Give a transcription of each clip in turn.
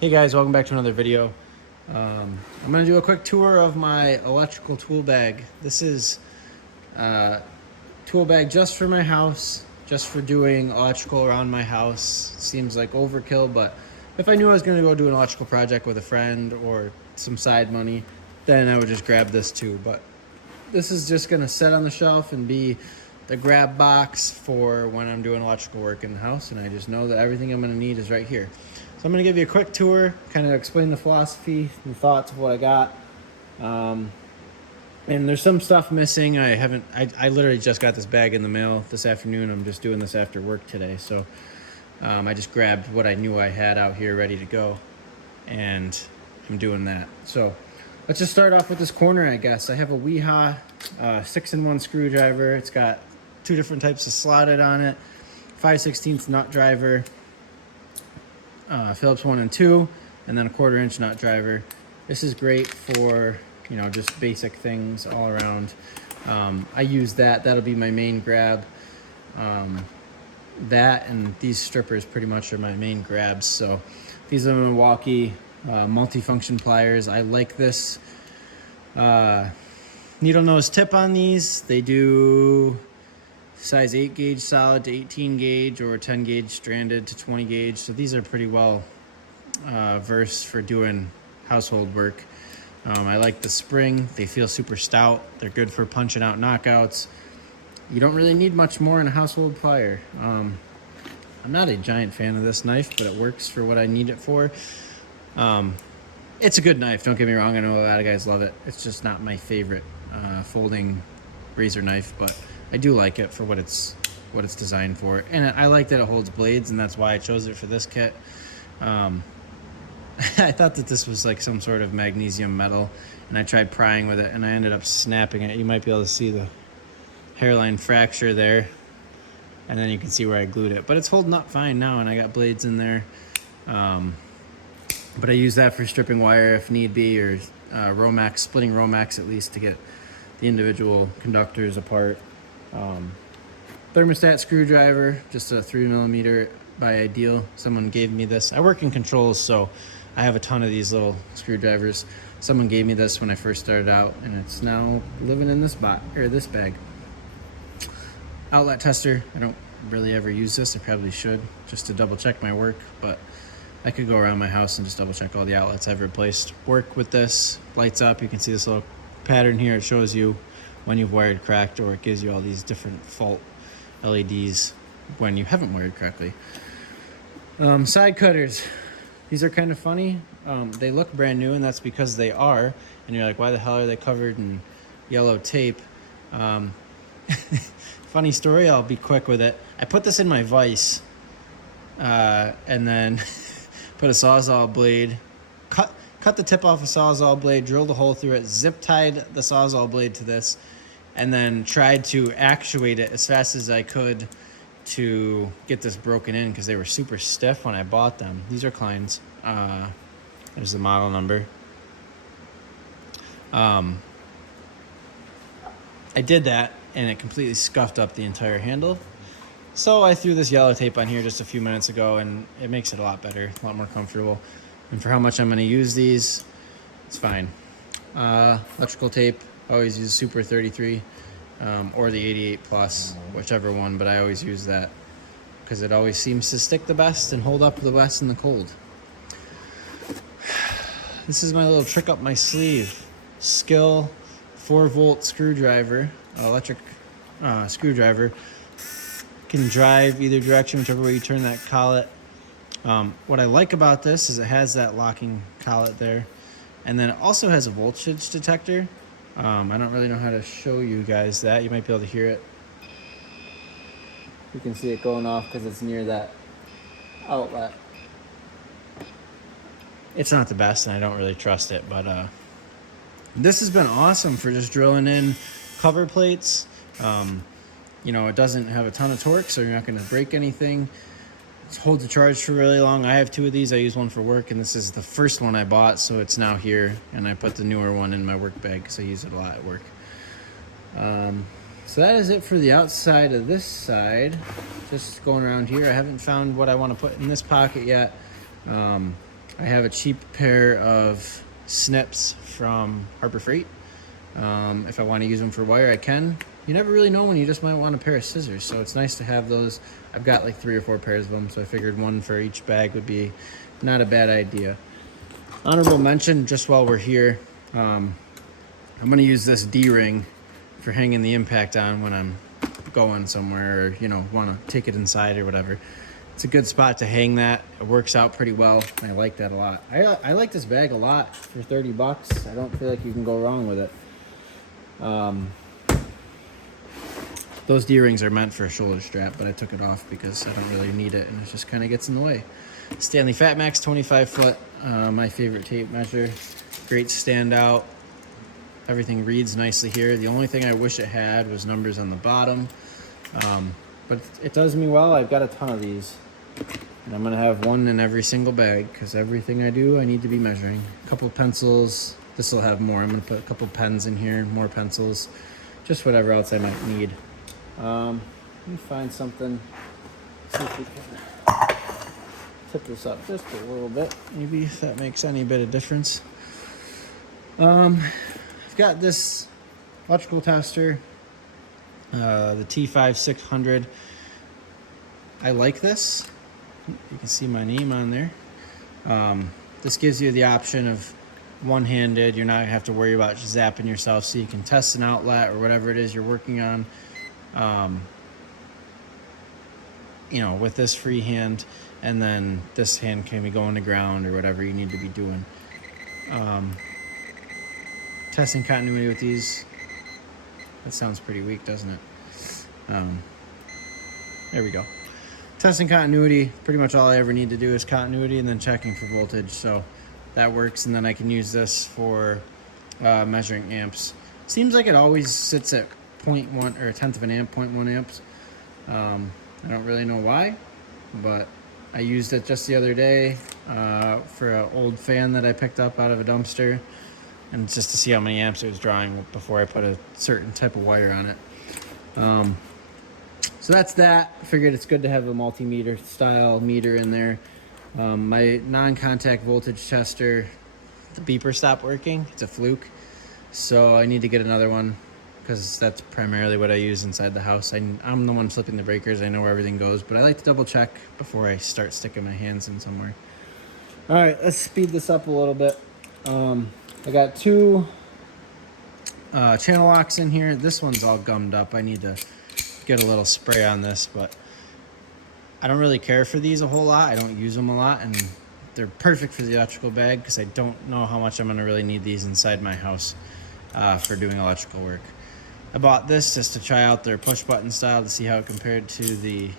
Hey guys, welcome back to another video. I'm going to do a quick tour of my electrical tool bag. This is a tool bag just for my house, just for doing electrical around my house. Seems like overkill, but if I knew I was going to go do an electrical project with a friend or some side money, then I would just grab this too. But this is just going to sit on the shelf and be the grab box for when I'm doing electrical work in the house, and I just know that everything I'm going to need is right here. So I'm going to give you a quick tour, kind of explain the philosophy and thoughts of what I got. And there's some stuff missing. I literally just got this bag in the mail this afternoon. I'm just doing this after work today. So I just grabbed what I knew I had out here ready to go, and I'm doing that. So let's just start off with this corner, I guess. I have a Weehaw 6-in-1 screwdriver. It's got two different types of slotted on it, 5/16 nut driver, Phillips 1 and 2, and then a 1/4-inch nut driver. This is great for, just basic things all around. I use that. That'll be my main grab. That and these strippers pretty much are my main grabs. So these are Milwaukee multifunction pliers. I like this needle nose tip on these. They do size 8 gauge solid to 18 gauge or 10 gauge stranded to 20 gauge. So these are pretty well versed for doing household work. I like the spring. They feel super stout. They're good for punching out knockouts. You don't really need much more in a household plier. I'm not a giant fan of this knife, but it works for what I need it for. It's a good knife, don't get me wrong. I know a lot of guys love it. It's just not my favorite folding razor knife, but I do like it for what it's designed for. And I like that it holds blades, and that's why I chose it for this kit. I thought that this was like some sort of magnesium metal, and I tried prying with it, and I ended up snapping it. You might be able to see the hairline fracture there, and then you can see where I glued it. But it's holding up fine now, and I got blades in there. But I use that for stripping wire if need be, or Romax, splitting Romax at least to get the individual conductors apart. Thermostat screwdriver, just a 3mm by Ideal. Someone gave me this. I work in controls, so I have a ton of these little screwdrivers. Someone gave me this when I first started out, and it's now living in this bag. Outlet tester. I don't really ever use this. I probably should, just to double check my work, but I could go around my house and just double check all the outlets I've replaced. Work with this. Lights up. You can see this little pattern here. It shows you when you've wired cracked, or it gives you all these different fault LEDs when you haven't wired correctly. Side cutters. These are kind of funny. They look brand new, and that's because they are. And you're like, why the hell are they covered in yellow tape? Funny story, I'll be quick with it. I put this in my vise, and then put a Sawzall blade, cut the tip off a Sawzall blade, drilled a hole through it, zip tied the Sawzall blade to this, and then tried to actuate it as fast as I could to get this broken in, because they were super stiff when I bought them. These are Klein's. There's the model number. I did that, and it completely scuffed up the entire handle. So I threw this yellow tape on here just a few minutes ago, and it makes it a lot better, a lot more comfortable. And for how much I'm going to use these, it's fine. Electrical tape, I always use Super 33 or the 88 Plus, whichever one, but I always use that because it always seems to stick the best and hold up the best in the cold. This is my little trick up my sleeve. Skill 4-volt screwdriver, electric screwdriver. Can drive either direction, whichever way you turn that collet. What I like about this is it has that locking collet there, and then it also has a voltage detector. I don't really know how to show you guys that. You might be able to hear it. You can see it going off because it's near that outlet. It's not the best, and I don't really trust it, but this has been awesome for just drilling in cover plates. It doesn't have a ton of torque, so you're not going to break anything. It holds the charge for really long. I have two of these. I use one for work, and this is the first one I bought, so it's now here. And I put the newer one in my work bag because I use it a lot at work. So that is it for the outside of this side. Just going around here. I haven't found what I want to put in this pocket yet. I have a cheap pair of snips from Harbor Freight. If I want to use them for wire, I can. You never really know when you just might want a pair of scissors, so it's nice to have those. I've got like 3 or 4 pairs of them, so I figured one for each bag would be not a bad idea. Honorable mention, just while we're here, I'm going to use this D-ring for hanging the impact on when I'm going somewhere, or, you know, want to take it inside or whatever. It's a good spot to hang that. It works out pretty well. I like that a lot. I like this bag a lot for 30 bucks. I don't feel like you can go wrong with it. Those D-rings are meant for a shoulder strap, but I took it off because I don't really need it, and it just kind of gets in the way. Stanley Fat Max 25 foot, my favorite tape measure. Great standout. Everything reads nicely here. The only thing I wish it had was numbers on the bottom, but it does me well. I've got a ton of these, and I'm gonna have one in every single bag because everything I do, I need to be measuring. A couple pencils. This will have more. I'm gonna put a couple pens in here, more pencils, just whatever else I might need. Let me find something. See if we can tip this up just a little bit, maybe, if that makes any bit of difference. I've got this electrical tester, the T5600. I like this. You can see my name on there. This gives you the option of one-handed. You're not gonna have to worry about zapping yourself, so you can test an outlet or whatever it is you're working on. You know, with this free hand, and then this hand can be going to ground or whatever you need to be doing. Testing continuity with these. That sounds pretty weak, doesn't it? There we go. Testing continuity, pretty much all I ever need to do is continuity and then checking for voltage. So that works, and then I can use this for measuring amps. Seems like it always sits at 0.1 or a tenth of an amp, 0.1 amps. I don't really know why, but I used it just the other day for an old fan that I picked up out of a dumpster, and just to see how many amps it was drawing before I put a certain type of wire on it. So that's that. I figured it's good to have a multimeter style meter in there. My non-contact voltage tester, the beeper stopped working. It's a fluke, so I need to get another one, because that's primarily what I use inside the house. I'm the one flipping the breakers. I know where everything goes, but I like to double check before I start sticking my hands in somewhere. All right, let's speed this up a little bit. I got 2 channel locks in here. This one's all gummed up. I need to get a little spray on this, but I don't really care for these a whole lot. I don't use them a lot, and they're perfect for the electrical bag because I don't know how much I'm gonna really need these inside my house for doing electrical work. I bought this just to try out their push button style to see how it compared to the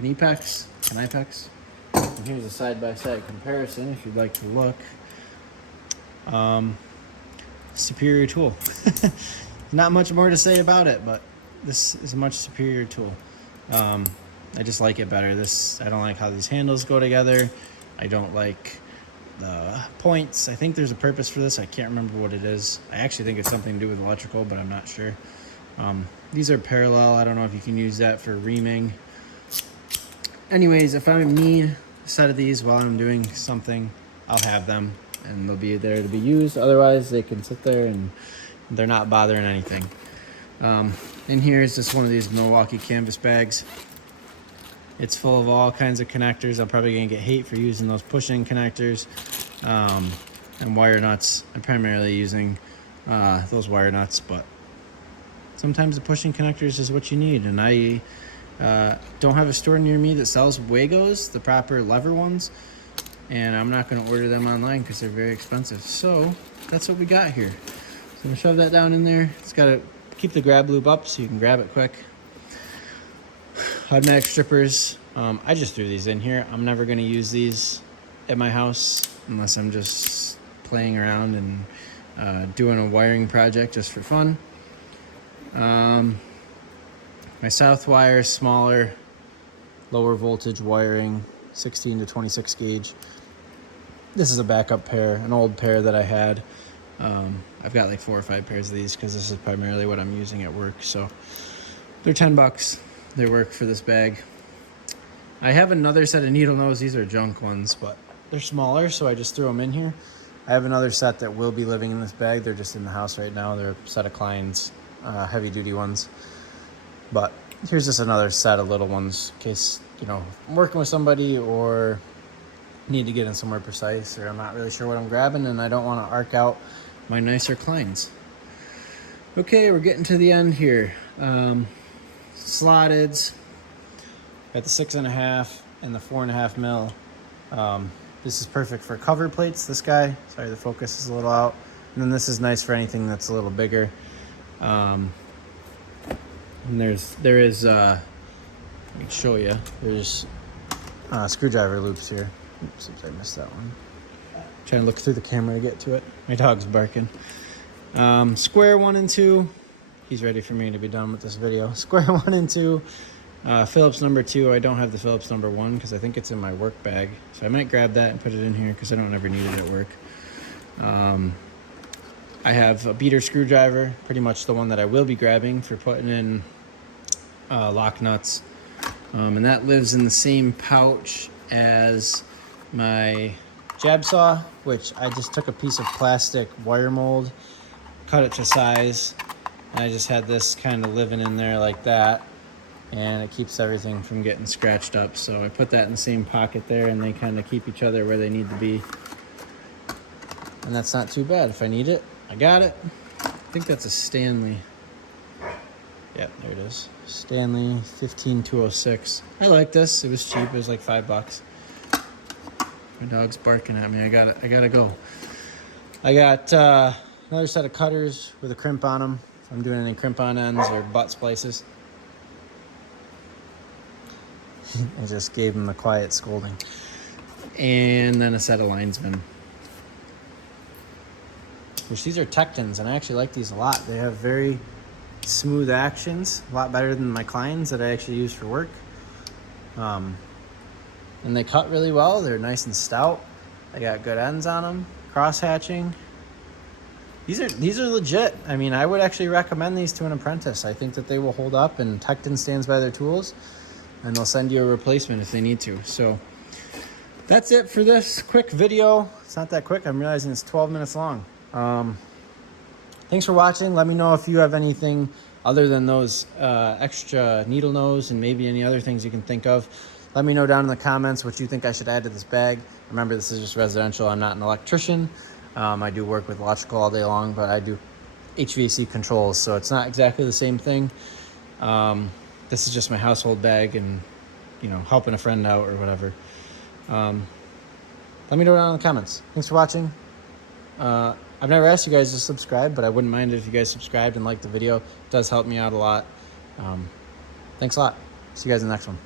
Knipex. And here's a side-by-side comparison if you'd like to look. Superior tool. Not much more to say about it, but this is a much superior tool. I just like it better. I don't like how these handles go together. I don't like the points. I think there's a purpose for this. I can't remember what it is. I actually think it's something to do with electrical, but I'm not sure. These are parallel. I don't know if you can use that for reaming. Anyways, if I need a set of these while I'm doing something, I'll have them, and they'll be there to be used. Otherwise, they can sit there and they're not bothering anything. In here is just one of these Milwaukee canvas bags. It's full of all kinds of connectors. I'm probably gonna get hate for using those push-in connectors, and wire nuts. I'm primarily using those wire nuts, but sometimes the push-in connectors is what you need. And I don't have a store near me that sells Wagos, the proper lever ones, and I'm not gonna order them online because they're very expensive. So that's what we got here. So I'm gonna shove that down in there. It's gotta keep the grab loop up so you can grab it quick. Automatic strippers. I just threw these in here. I'm never going to use these at my house unless I'm just playing around and doing a wiring project just for fun. My south wire is smaller, lower voltage wiring, 16 to 26 gauge. This is a backup pair, an old pair that I had. I've got like 4 or 5 pairs of these because this is primarily what I'm using at work. So they're 10 bucks. They work for this bag. I have another set of needle nose. These are junk ones, but they're smaller, so I just threw them in here. I have another set that will be living in this bag. They're just in the house right now. They're a set of Klein's heavy duty ones. But here's just another set of little ones in case, you know, I'm working with somebody or need to get in somewhere precise, or I'm not really sure what I'm grabbing and I don't want to arc out my nicer Klein's. Okay, we're getting to the end here. Slotteds. Got the 6.5 and the 4.5 mil. This is perfect for cover plates, this guy. Sorry, the focus is a little out. And then this is nice for anything that's a little bigger. And there is, let me show you. There's screwdriver loops here. Oops, I missed that one. Trying to look through the camera to get to it. My dog's barking. Square 1 and 2. He's ready for me to be done with this video. Square 1 and 2. Phillips number 2. I don't have the Phillips number 1 because I think it's in my work bag. So I might grab that and put it in here because I don't ever need it at work. I have a beater screwdriver, pretty much the one that I will be grabbing for putting in lock nuts. And that lives in the same pouch as my jab saw, which I just took a piece of plastic wire mold, cut it to size, and I just had this kind of living in there like that, and it keeps everything from getting scratched up. So I put that in the same pocket there, and they kind of keep each other where they need to be. And that's not too bad. If I need it, I got it. I think that's a Stanley. Yep, there it is. Stanley 15206. I like this. It was cheap. It was like $5. My dog's barking at me. I gotta go. I got another set of cutters with a crimp on them. If I'm doing any crimp on ends or butt splices. I just gave him a quiet scolding. And then a set of Linesman. Which these are Tectons, and I actually like these a lot. They have very smooth actions, a lot better than my Kleins that I actually use for work. And they cut really well. They're nice and stout. They got good ends on them. Cross hatching. These are legit. I mean, I would actually recommend these to an apprentice. I think that they will hold up, and Tecton stands by their tools, and they'll send you a replacement if they need to. So that's it for this quick video. It's not that quick. I'm realizing it's 12 minutes long. Thanks for watching. Let me know if you have anything other than those extra needle nose and maybe any other things you can think of. Let me know down in the comments what you think I should add to this bag. Remember, this is just residential. I'm not an electrician. I do work with electrical all day long, but I do HVAC controls, so it's not exactly the same thing. This is just my household bag and, you know, helping a friend out or whatever. Let me know down in the comments. Thanks for watching. I've never asked you guys to subscribe, but I wouldn't mind it if you guys subscribed and liked the video. It does help me out a lot. Thanks a lot. See you guys in the next one.